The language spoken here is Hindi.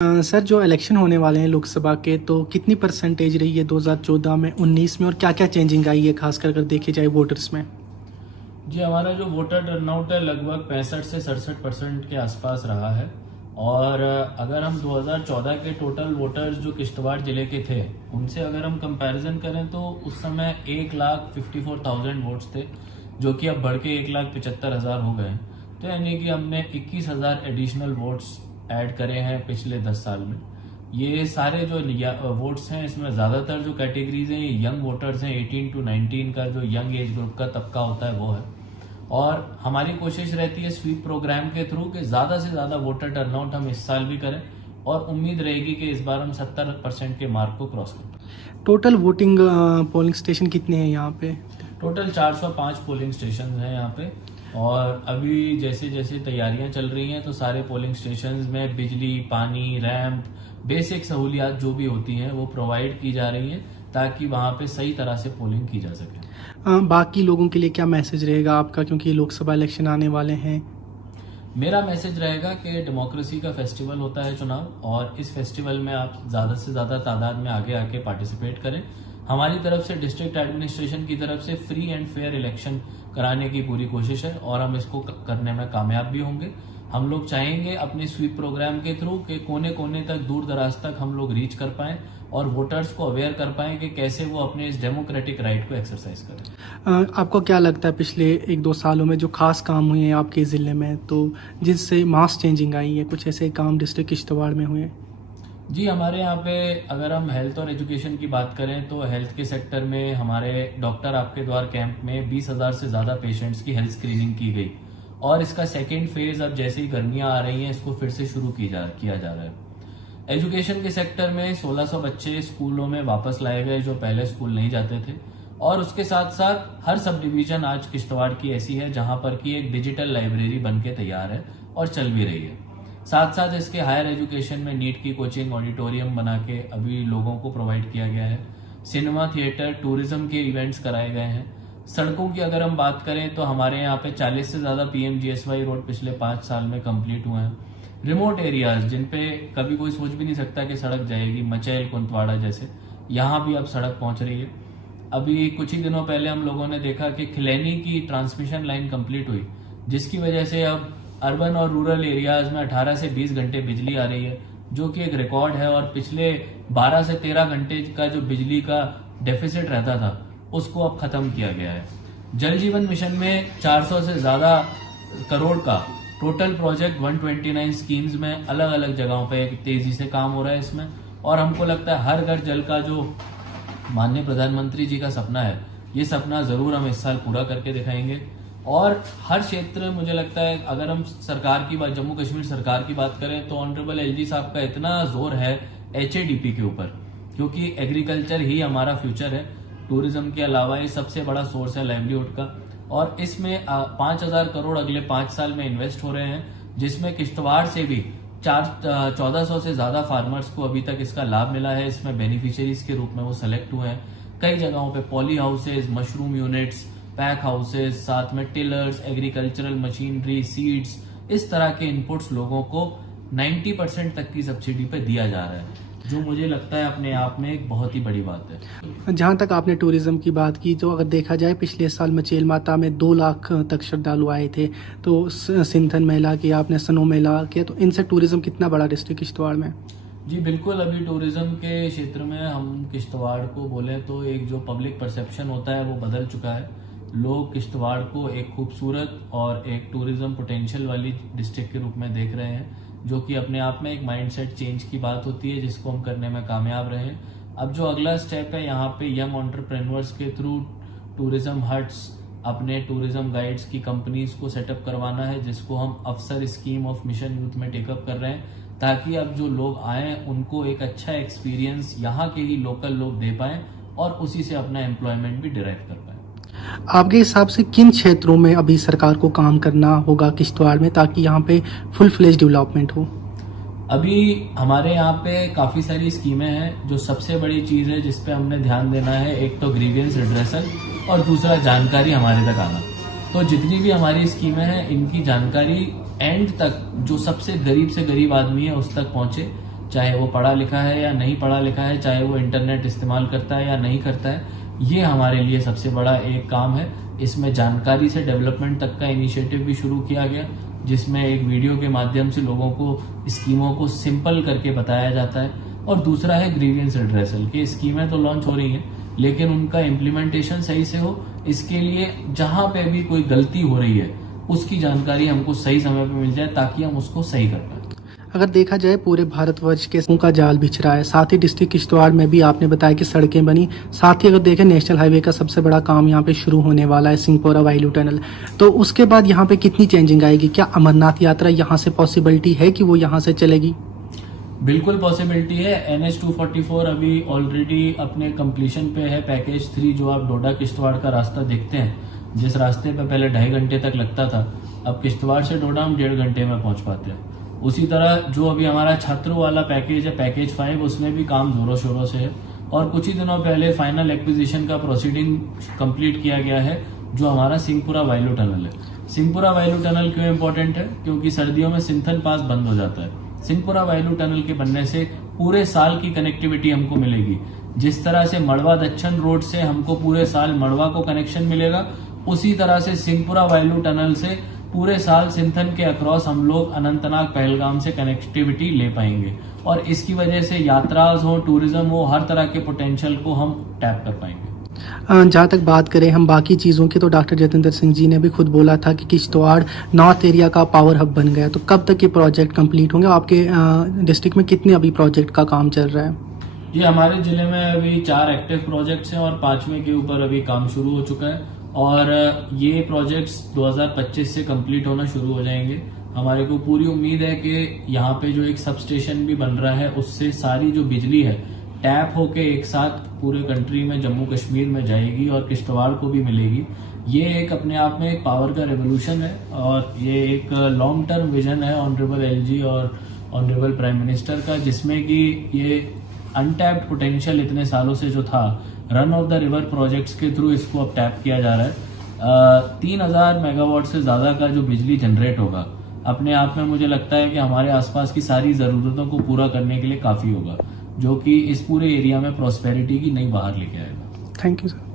सर जो इलेक्शन होने वाले हैं लोकसभा के तो कितनी परसेंटेज रही है 2014 में 19 में और क्या क्या चेंजिंग आई है खासकर अगर देखे जाए वोटर्स में। जी, हमारा जो वोटर टर्नआउट है लगभग 65 से 67% के आसपास रहा है। और अगर हम 2014 के टोटल वोटर्स जो किश्तवाड़ जिले के थे उनसे अगर हम कंपैरिजन करें तो उस समय 1,54,000 वोट्स थे, जो कि अब बढ़ के 1,75,000 हो गए। तो यानी कि हमने 21,000 एडिशनल वोट्स ऐड करे हैं पिछले 10 साल में। ये सारे जो वोट्स हैं इसमें ज़्यादातर जो कैटेगरीज हैं ये यंग वोटर्स हैं। 18 to 19 का जो यंग एज ग्रुप का तबका होता है वो है। और हमारी कोशिश रहती है स्वीप प्रोग्राम के थ्रू कि ज़्यादा से ज़्यादा वोटर टर्नआउट हम इस साल भी करें और उम्मीद रहेगी कि इस बार हम 70% के मार्क को क्रॉस करें। टोटल वोटिंग पोलिंग स्टेशन कितने हैं यहाँ पे? टोटल 405 पोलिंग स्टेशन हैं यहाँ पे। और अभी जैसे जैसे तैयारियां चल रही हैं तो सारे पोलिंग स्टेशंस में बिजली, पानी, रैंप, बेसिक सहूलियात जो भी होती हैं वो प्रोवाइड की जा रही हैं ताकि वहां पे सही तरह से पोलिंग की जा सके। बाकी लोगों के लिए क्या मैसेज रहेगा आपका, क्योंकि लोकसभा इलेक्शन आने वाले हैं? मेरा मैसेज रहेगा कि डेमोक्रेसी का फेस्टिवल होता है चुनाव, और इस फेस्टिवल में आप ज़्यादा से ज़्यादा तादाद में आगे आके पार्टिसिपेट करें। हमारी तरफ से डिस्ट्रिक्ट एडमिनिस्ट्रेशन की तरफ से फ्री एंड फेयर इलेक्शन कराने की पूरी कोशिश है और हम इसको करने में कामयाब भी होंगे। हम लोग चाहेंगे अपने स्वीप प्रोग्राम के थ्रू के कोने कोने तक, दूर दराज तक हम लोग रीच कर पाएं और वोटर्स को अवेयर कर पाएं कि कैसे वो अपने इस डेमोक्रेटिक राइट को एक्सरसाइज करें। आपको क्या लगता है पिछले 1-2 सालों में जो खास काम हुए हैं आपके ज़िले में, तो जिससे मास चेंजिंग आई है, कुछ ऐसे काम डिस्ट्रिक्ट किश्तवाड़ में हुए? जी, हमारे यहाँ पे अगर हम हेल्थ और एजुकेशन की बात करें तो हेल्थ के सेक्टर में हमारे डॉक्टर आपके द्वार कैंप में 20,000 से ज़्यादा पेशेंट्स की हेल्थ स्क्रीनिंग की गई। और इसका सेकेंड फेज अब जैसे ही गर्मियाँ आ रही हैं इसको फिर से शुरू किया जा रहा है। एजुकेशन के सेक्टर में 1600 बच्चे स्कूलों में वापस लाए गए जो पहले स्कूल नहीं जाते थे। और उसके साथ साथ हर सब डिवीजन आज किश्तवाड़ की ऐसी है जहां पर की एक डिजिटल लाइब्रेरी बन के तैयार है और चल भी रही है। साथ साथ इसके हायर एजुकेशन में नीट की कोचिंग ऑडिटोरियम बना के अभी लोगों को प्रोवाइड किया गया है। सिनेमा, थिएटर, टूरिज्म के इवेंट्स कराए गए हैं। सड़कों की अगर हम बात करें तो हमारे यहाँ पे 40 से ज्यादा PMGSY रोड पिछले 5 साल में कंप्लीट हुए हैं। रिमोट एरियाज जिन पे कभी कोई सोच भी नहीं सकता कि सड़क जाएगी, मचैल, कुंतवाड़ा जैसे, यहाँ भी अब सड़क पहुंच रही है। अभी कुछ ही दिनों पहले हम लोगों ने देखा कि खिलैनी की ट्रांसमिशन लाइन कंप्लीट हुई, जिसकी वजह से अब अर्बन और रूरल एरियाज में 18 से 20 घंटे बिजली आ रही है, जो कि एक रिकॉर्ड है। और पिछले 12 से 13 घंटे का जो बिजली का डेफिसिट रहता था उसको अब खत्म किया गया है। जल जीवन मिशन में 400 से ज्यादा करोड़ का टोटल प्रोजेक्ट 129 स्कीम्स में अलग अलग जगहों पे तेजी से काम हो रहा है इसमें। और हमको लगता है हर घर जल का जो माननीय प्रधानमंत्री जी का सपना है, ये सपना जरूर हम इस साल पूरा करके दिखाएंगे। और हर क्षेत्र में मुझे लगता है अगर हम सरकार की बात, जम्मू कश्मीर सरकार की बात करें तो ऑनरेबल LG साहब का इतना जोर है HADP के ऊपर, क्योंकि एग्रीकल्चर ही हमारा फ्यूचर है। टूरिज्म के अलावा ये सबसे बड़ा सोर्स है लाइवलीहुड का। और इसमें 5,000 करोड़ अगले 5 साल में इन्वेस्ट हो रहे हैं, जिसमें किश्तवाड़ से भी 1400 से ज्यादा फार्मर्स को अभी तक इसका लाभ मिला है। इसमें बेनिफिशियरीज के रूप में वो सेलेक्ट हुए हैं। कई जगहों पे poly houses, mushroom units, pack houses, साथ में टिलर्स, एग्रीकल्चरल मशीनरी, सीड्स, इस तरह के इनपुट्स लोगों को 90% तक की सब्सिडी पे दिया जा रहा है, जो मुझे लगता है अपने आप में एक बहुत ही बड़ी बात है। जहाँ तक आपने टूरिज्म की बात की, तो अगर देखा जाए पिछले साल मचेल माता में 2 लाख तक श्रद्धालु आए थे, तो सिंथन मेला किया आपने, सनो मेला किया, तो इनसे टूरिज्म कितना बड़ा डिस्ट्रिक्ट किश्तवाड़ में? जी बिल्कुल, अभी टूरिज्म के क्षेत्र में हम किश्तवाड़ को बोले तो एक जो पब्लिक परसेप्शन होता है वो बदल चुका है। लोग किश्तवाड़ को एक खूबसूरत और एक टूरिज्म पोटेंशियल वाली डिस्ट्रिक्ट के रूप में देख रहे हैं, जो कि अपने आप में एक माइंडसेट चेंज की बात होती है जिसको हम करने में कामयाब रहे। अब जो अगला स्टेप है यहाँ पे यंग एंटरप्रेन्योर्स के थ्रू टूरिज्म हट्स, अपने टूरिज्म गाइड्स की कंपनीज को सेटअप करवाना है, जिसको हम अफसर स्कीम ऑफ मिशन यूथ में टेकअप कर रहे हैं, ताकि अब जो लोग आए उनको एक अच्छा एक्सपीरियंस यहाँ के ही लोकल लोग दे पाएं और उसी से अपना एम्प्लॉयमेंट भी डिराइव कर पाएं। आपके हिसाब से किन क्षेत्रों में अभी सरकार को काम करना होगा किश्तवाड़ में, ताकि यहाँ पे फुल फ्लेज डेवलपमेंट हो? अभी हमारे यहाँ पे काफी सारी स्कीमें हैं। जो सबसे बड़ी चीज है जिसपे हमने ध्यान देना है, एक तो ग्रीवियंस रिड्रेसल और दूसरा जानकारी हमारे तक आना। तो जितनी भी हमारी स्कीमें हैं इनकी जानकारी एंड तक, जो सबसे गरीब से गरीब आदमी है उस तक पहुंचे, चाहे वो पढ़ा लिखा है या नहीं पढ़ा लिखा है, चाहे वो इंटरनेट इस्तेमाल करता है या नहीं करता है, ये हमारे लिए सबसे बड़ा एक काम है। इसमें जानकारी से डेवलपमेंट तक का इनिशिएटिव भी शुरू किया गया, जिसमें एक वीडियो के माध्यम से लोगों को स्कीमों को सिंपल करके बताया जाता है। और दूसरा है ग्रीवियंस रिड्रेसल, की स्कीमें तो लॉन्च हो रही हैं लेकिन उनका इम्प्लीमेंटेशन सही से हो, इसके लिए जहां पे भी कोई गलती हो रही है उसकी जानकारी हमको सही समय पे मिल जाए ताकि हम उसको सही कर पाए। अगर देखा जाए पूरे भारतवर्ष के सड़कों का जाल बिछ रहा है, साथ ही डिस्ट्रिक्ट किश्तवाड़ में भी आपने बताया कि सड़कें बनी, साथ ही अगर देखें नेशनल हाईवे का सबसे बड़ा काम यहाँ पे शुरू होने वाला है, सिंहपोरा वाइलू टनल। तो उसके बाद यहाँ पे कितनी चेंजिंग आएगी? क्या अमरनाथ यात्रा यहाँ से पॉसिबिलिटी है कि वो यहाँ से चलेगी? बिल्कुल पॉसिबिलिटी है। NH 244 अभी ऑलरेडी अपने कंप्लीशन पे है। पैकेज 3 जो आप डोडा किश्तवाड़ का रास्ता देखते हैं, जिस रास्ते पे पहले 2.5 घंटे तक लगता था, अब किश्तवाड़ से डोडा हम 1.5 घंटे में पहुंच पाते हैं। उसी तरह जो अभी हमारा छात्रों वाला पैकेज है, पैकेज 5, उसमें भी काम जोरों शोरों से है। और कुछ ही दिनों पहले फाइनल एक्विजिशन का प्रोसीडिंग कंप्लीट किया गया है, जो हमारा सिंहपुरा वाइलू टनल है। सिंहपुरा वाइलू टनल क्यों इंपॉर्टेंट है? क्योंकि सर्दियों में सिंथन पास बंद हो जाता है। सिंहपुरा वाइलू टनल के बनने से पूरे साल की कनेक्टिविटी हमको मिलेगी। जिस तरह से मड़वा दक्षिण रोड से हमको पूरे साल मड़वा को कनेक्शन मिलेगा, उसी तरह से सिंहपुरा वाइलू टनल से पूरे साल सिंथन के अक्रॉस हम लोग अनंतनाग पहलगाम से कनेक्टिविटी ले पाएंगे। और इसकी वजह से यात्राज हो, टूरिज्म हो, हर तरह के पोटेंशियल को हम टैप कर पाएंगे। जहाँ तक बात करें हम बाकी चीज़ों की, तो डॉक्टर जितेंद्र सिंह जी ने भी खुद बोला था कि किश्तवाड़ नॉर्थ एरिया का पावर हब बन गया। तो कब तक ये प्रोजेक्ट कंप्लीट होंगे? आपके डिस्ट्रिक्ट में कितने अभी प्रोजेक्ट का काम चल रहा है? ये हमारे जिले में अभी 4 एक्टिव प्रोजेक्ट्स हैं और 5वें के ऊपर अभी काम शुरू हो चुका है। और ये प्रोजेक्ट्स 2025 से कंप्लीट होना शुरू हो जाएंगे। हमारे को पूरी उम्मीद है कि यहाँ पे जो एक सब स्टेशन भी बन रहा है, उससे सारी जो बिजली है टैप होके एक साथ पूरे कंट्री में, जम्मू कश्मीर में जाएगी और किश्तवाड़ को भी मिलेगी। ये एक अपने आप में एक पावर का रेवोल्यूशन है और ये एक लॉन्ग टर्म विजन है ऑनरेबल LG और ऑनरेबल प्राइम मिनिस्टर का, जिसमें कि ये अनटैप्ड पोटेंशियल इतने सालों से जो था, run of the river projects के थ्रू इसको अब टैप किया जा रहा है। 3000 मेगावाट से ज्यादा का जो बिजली जनरेट होगा, अपने आप में मुझे लगता है कि हमारे आसपास की सारी जरूरतों को पूरा करने के लिए काफी होगा, जो कि इस पूरे एरिया में प्रॉस्पेरिटी की नई बहार लेके आएगा। Thank you sir.